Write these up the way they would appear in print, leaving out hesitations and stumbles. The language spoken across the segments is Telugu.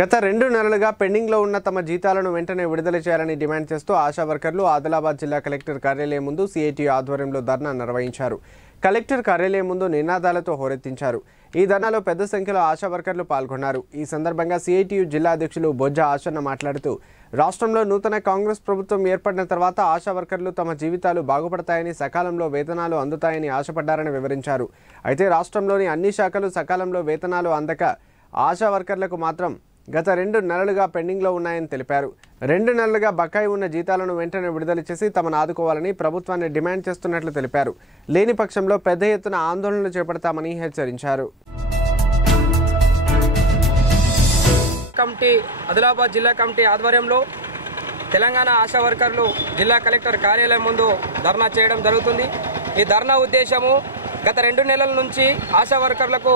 గత 2 నెలలుగా పెండింగ్లో ఉన్న తమ జీతాలను వెంటనే విడుదల చేయాలని డిమాండ్ చేస్తూ ఆశా వర్కర్లు ఆదిలాబాద్ జిల్లా కలెక్టర్ కార్యాలయం ముందు సిఐటియు ఆధ్వర్యంలో ధర్నా నిర్వహించారు. కలెక్టర్ కార్యాలయం ముందు నినాదాలతో హోరెత్తించారు. ఈ ధర్నాలో పెద్ద సంఖ్యలో ఆశా వర్కర్లు పాల్గొన్నారు. ఈ సందర్భంగా సిఐటియు జిల్లా అధ్యక్షులు బొజ్జ ఆశన్న మాట్లాడుతూ రాష్ట్రంలో నూతన కాంగ్రెస్ ప్రభుత్వం ఏర్పడిన తర్వాత ఆశా వర్కర్లు తమ జీవితాలు బాగుపడతాయని, సకాలంలో వేతనాలు అందుతాయని ఆశపడ్డారని వివరించారు. అయితే రాష్ట్రంలోని అన్ని శాఖలు సకాలంలో వేతనాలు అందక ఆశా వర్కర్లకు మాత్రం గత 2 నెలలుగా పెండింగ్లో ఉన్నాయని తెలిపారు. 2 నెలలుగా బకాయి ఉన్న జీతాలను వెంటనే విడుదల చేసి తమను ఆదుకోవాలని ప్రభుత్వాన్ని డిమాండ్ చేస్తున్నట్లు తెలిపారు. లేని పక్షంలో పెద్ద ఎత్తున ఆందోళనలు చేపడతామని హెచ్చరించారు. ఆదిలాబాద్ జిల్లా కమిటీ ఆధ్వర్యంలో తెలంగాణ ఆశా వర్కర్లు జిల్లా కలెక్టర్ కార్యాలయం ముందు ధర్నా చేయడం జరుగుతుంది. ఈ ధర్నా ఉద్దేశము గత 2 నెలల నుంచి ఆశా వర్కర్లకు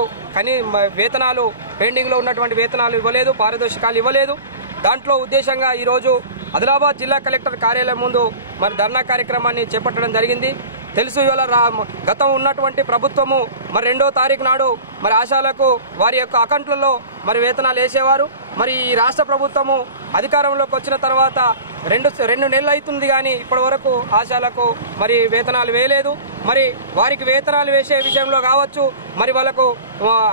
వేతనాలు పెండింగ్లో ఉన్నటువంటి వేతనాలు ఇవ్వలేదు, పారితోషికాలు ఇవ్వలేదు. దాంట్లో ఉద్దేశంగా ఈరోజు ఆదిలాబాద్ జిల్లా కలెక్టర్ కార్యాలయం ముందు ధర్నా కార్యక్రమాన్ని చేపట్టడం జరిగింది. తెలుసు, ఇవాళ గతం ఉన్నటువంటి ప్రభుత్వము 2వ తారీఖు నాడు ఆశాలకు వారి యొక్క అకౌంట్లలో వేతనాలు వేసేవారు. ఈ రాష్ట్ర ప్రభుత్వము అధికారంలోకి వచ్చిన తర్వాత 2 నెలలు అవుతుంది, కానీ ఇప్పటి వరకు ఆశాలకు వేతనాలు వేయలేదు. వారికి వేతనాలు వేసే విషయంలో కావచ్చు, వాళ్ళకు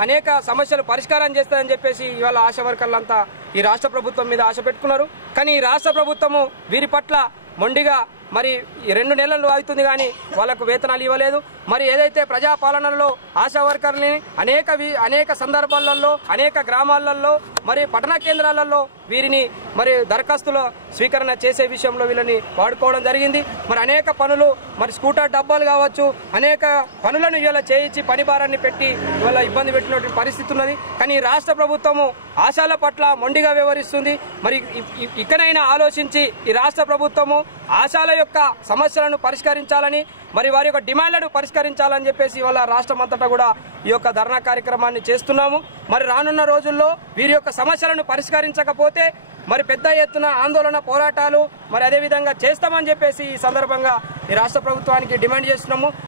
అనేక సమస్యలు పరిష్కారం చేస్తారని చెప్పేసి ఇవాళ ఆశా వర్కర్లంతా ఈ రాష్ట్ర ప్రభుత్వం మీద ఆశ పెట్టుకున్నారు. కానీ ఈ రాష్ట్ర ప్రభుత్వము వీరి పట్ల మొండిగా 2 నెలలు అవుతుంది, కానీ వాళ్ళకు వేతనాలు ఇవ్వలేదు. ఏదైతే ప్రజాపాలనలో ఆశా వర్కర్ని అనేక సందర్భాలలో, అనేక గ్రామాలలో, పట్టణ కేంద్రాలలో వీరిని దరఖాస్తుల స్వీకరణ చేసే విషయంలో వీళ్ళని వాడుకోవడం జరిగింది. అనేక పనులు స్కూటర్ డబ్బాలు కావచ్చు, అనేక పనులను ఇవాళ చేయించి పని భారాన్ని పెట్టి ఇవాళ ఇబ్బంది పెట్టినటువంటి పరిస్థితి ఉన్నది. కానీ రాష్ట్ర ప్రభుత్వము ఆశాల పట్ల మొండిగా వ్యవహరిస్తుంది. ఇకనైనా ఆలోచించి ఈ రాష్ట్ర ప్రభుత్వము ఆశాల యొక్క సమస్యలను పరిష్కరించాలని, వారి యొక్క డిమాండ్లను పరిష్కరించాలని చెప్పేసి ఇవాళ రాష్ట్రం అంతటా కూడా ఈ యొక్క ధర్నా కార్యక్రమాన్ని చేస్తున్నాము. రానున్న రోజుల్లో వీరి యొక్క సమస్యలను పరిష్కరించకపోతే పెద్ద ఎత్తున ఆందోళన, పోరాటాలు అదేవిధంగా చేస్తామని చెప్పేసి ఈ సందర్భంగా ఈ రాష్ట్ర ప్రభుత్వానికి డిమాండ్ చేస్తున్నాము.